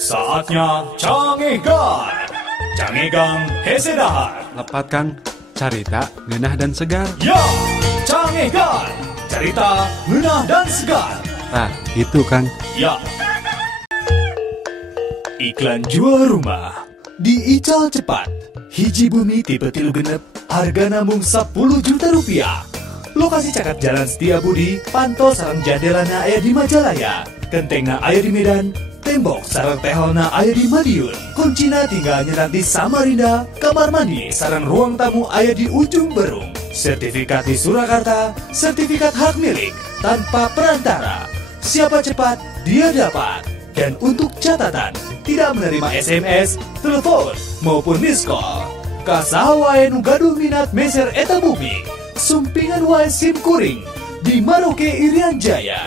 Saatnya Cangegan. Cangegan hese dahar. Lepatkan carita, ngeunah dan segar. Ya, Cangegan. Cerita ngeunah dan segar. Nah, itu Kang. Ya. Iklan jual rumah. Di Ical Cepat. Hiji bumi tipe 3 genep. Harga namung 10 juta rupiah. Lokasi cakap Jalan Setiabudi, pantau sarang jandelana aya di Majalaya. Gentengna aya di Medan. Tembok sarang teholna aya di Madiun. Kuncina tinggal nyerat di Samarinda. Kamar mandi sarang ruang tamu aya di ujung Berung. Sertifikat di Surakarta. Sertifikat hak milik tanpa perantara. Siapa cepat, dia dapat. Dan untuk catatan, tidak menerima SMS, telepon, maupun miss call. Kasaha wae nu gaduh minat meser eta bumi. Sumpingan wae SIM kuring di Maroke Irian Jaya.